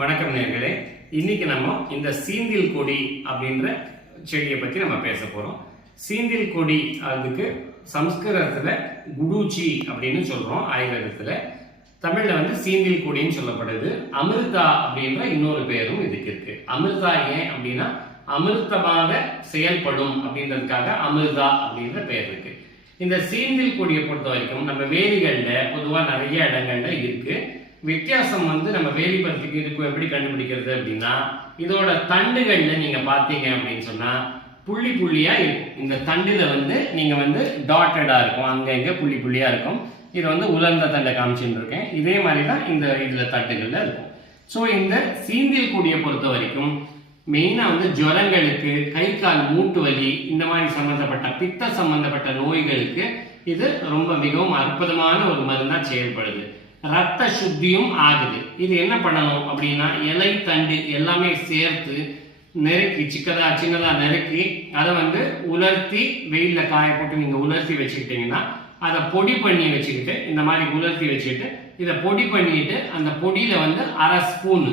வணக்கம் நேயர்களே. இன்னைக்கு நம்ம இந்த சீந்தில் கொடி அப்படின்ற செடியை பத்தி நம்ம பேச போறோம். சீந்தில் கொடி அதுக்கு சம்ஸ்கிருதத்துல குடூச்சி அப்படின்னு சொல்றோம். ஆயுர்வேதத்துல தமிழ்ல சீந்தில் கொடின்னு சொல்லப்படுது. அமிர்தா அப்படின்ற இன்னொரு பேரும் இதுக்கு இருக்கு. அமிர்தா ஏன் அப்படின்னா அமிர்தமாக செயல்படும் அப்படின்றதுக்காக அமிர்தா அப்படின்ற பெயர் இருக்கு. இந்த சீந்தில் கொடியை பொறுத்த வரைக்கும் நம்ம வேலிகள்ல பொதுவா நிறைய இடங்கள்ல இருக்கு. வித்தியாசம் நம்ம வேலிப்பருத்திக்கு இதுக்கும் எப்படி கண்டுபிடிக்கிறது அப்படின்னா, இதோட தண்டுகள்ல நீங்க பாத்தீங்க அப்படின்னு சொன்னா புள்ளி புள்ளியா இருக்கும். இந்த தண்டுல நீங்க டாட்டடா இருக்கும், அங்க இங்க புள்ளி புள்ளியா இருக்கும். இது உலர்ந்த தண்டை காமிச்சுட்டு இருக்கேன். இதே மாதிரிதான் இதுல தட்டுகள்ல இருக்கும். ஸோ இந்த சீந்தில் கொடியை பொறுத்த வரைக்கும் மெயினா ஜுரங்களுக்கு, கை கால் மூட்டு வலி, இந்த மாதிரி சம்பந்தப்பட்ட பித்த சம்பந்தப்பட்ட நோய்களுக்கு இது ரொம்ப மிகவும் அற்புதமான ஒரு மருந்தா செயல்படுது. ரத்த சுத்தியும் ஆகுது. இது என்ன பண்ணணும் அப்படின்னா, இலை தண்டு எல்லாமே சேர்த்து நெருக்கி சின்னதா நெருக்கி அதை உலர்த்தி வெயில்ல காய போட்டு நீங்க உலர்த்தி வச்சுக்கிட்டீங்கன்னா, அதை பொடி பண்ணி வச்சுக்கிட்டு இந்த மாதிரி உலர்த்தி வச்சுக்கிட்டு இதை பொடி பண்ணிட்டு அந்த பொடியில அரை ஸ்பூன்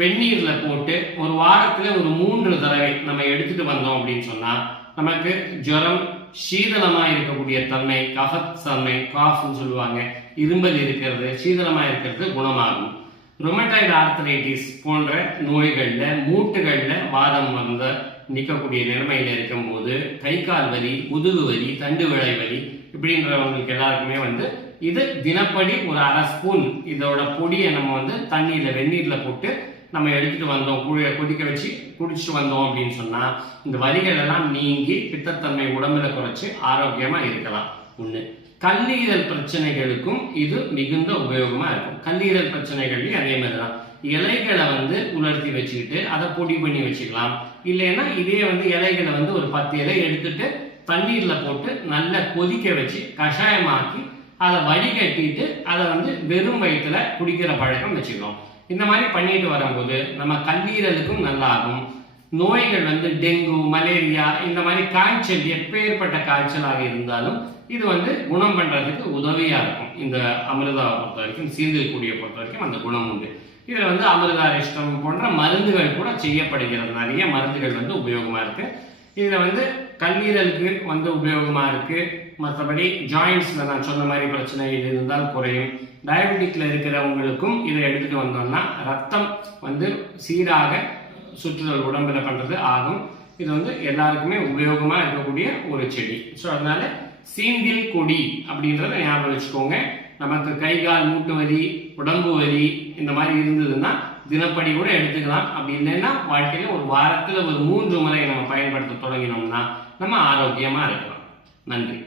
வெந்நீர்ல போட்டு ஒரு வாரத்துல ஒரு 3 தடவை நம்ம எடுத்துட்டு வந்தோம் அப்படின்னு சொன்னா நமக்கு ஜுரம், சீதளமா இருக்கக்கூடிய தன்மை, கஃபத்தன்மை, காஃப்னு சொல்லுவாங்க, இரும்பல் இருக்கிறது, சீதளமா இருக்கிறது குணமாகும். ரொமட்டாய்டு ஆர்த்தரைட்டிஸ் போன்ற நோய்கள்ல மூட்டுகள்ல வாதம் நிற்கக்கூடிய நிலைமையில இருக்கும் போது கை கால் வலி, முதுகு வலி, தண்டு விளை வலி இப்படின்றவங்களுக்கு எல்லாருக்குமே இது தினப்படி ஒரு அரை ஸ்பூன் இதோட பொடியை நம்ம தண்ணியில வெந்நீர்ல போட்டு நம்ம எடுத்துட்டு வந்தோம், கொதிக்க வச்சு குடிச்சிட்டு வந்தோம் அப்படின்னு சொன்னா இந்த வலிகள் எல்லாம் நீங்கி பித்தத்தன்மை உடம்புல குறைச்சு ஆரோக்கியமா இருக்கலாம். ஒண்ணு. கல்லீரல் பிரச்சனைகளுக்கும் இது மிகுந்த உபயோகமா இருக்கும். கல்லீரல் பிரச்சனைகள்லயும் அதே மாதிரிதான் இலைகளை உலர்த்தி வச்சுக்கிட்டு அதை பொடி பண்ணி வச்சுக்கலாம். இல்லைன்னா இதே இலைகளை ஒரு 10 இலை எடுத்துட்டு தண்ணீர்ல போட்டு நல்லா கொதிக்க வச்சு கஷாயமாக்கி அதை வடிகட்டிட்டு அதை வெறும் வயிற்றுல குடிக்கிற பழக்கம் வச்சுக்கலாம். இந்த மாதிரி பண்ணிட்டு வரும்போது நம்ம கல்லீரலுக்கும் நல்லா ஆகும். நோய்கள் டெங்கு, மலேரியா, இந்த மாதிரி காய்ச்சல், எப்பேற்பட்ட காய்ச்சலாக இருந்தாலும் இது குணம் பண்றதுக்கு உதவியா இருக்கும். இந்த அமிர்தாவை பொறுத்த வரைக்கும், சீந்தில் கொடியை பொறுத்த வரைக்கும் அந்த குணம் உண்டு. இதுல அமிர்தாரிஷ்டம் போன்ற மருந்துகள் கூட செய்யப்படுகிறது. நிறைய மருந்துகள் உபயோகமா இருக்கு. இதுல கல்லீரலுக்கு உபயோகமா இருக்கு. மற்றபடி ஜாயின்ட்ஸ்ல நான் சொன்ன மாதிரி பிரச்சனை இருந்தால் குறையும். டயபெட்டிக்ல இருக்கிறவங்களுக்கும் இதை எடுத்துட்டு வந்தோம்னா ரத்தம் சீராக சுற்றுதல் உடம்புல பண்றது ஆகும். இது எல்லாருக்குமே உபயோகமா இருக்கக்கூடிய ஒரு செடி. ஸோ அதனால சீந்தில் கொடி அப்படின்றத ஞாபகம் வச்சுக்கோங்க. நமக்கு கை கால் மூட்டு வலி, உடம்பு வலி இந்த மாதிரி இருந்ததுன்னா தினப்படி கூட எடுத்துக்கலாம். அப்படி இல்லைன்னா வாழ்க்கையில ஒரு வாரத்துல ஒரு 3 முறை நம்ம பயன்படுத்த தொடங்கினோம்னா நம்ம ஆரோக்கியமா இருக்கலாம். நன்றி.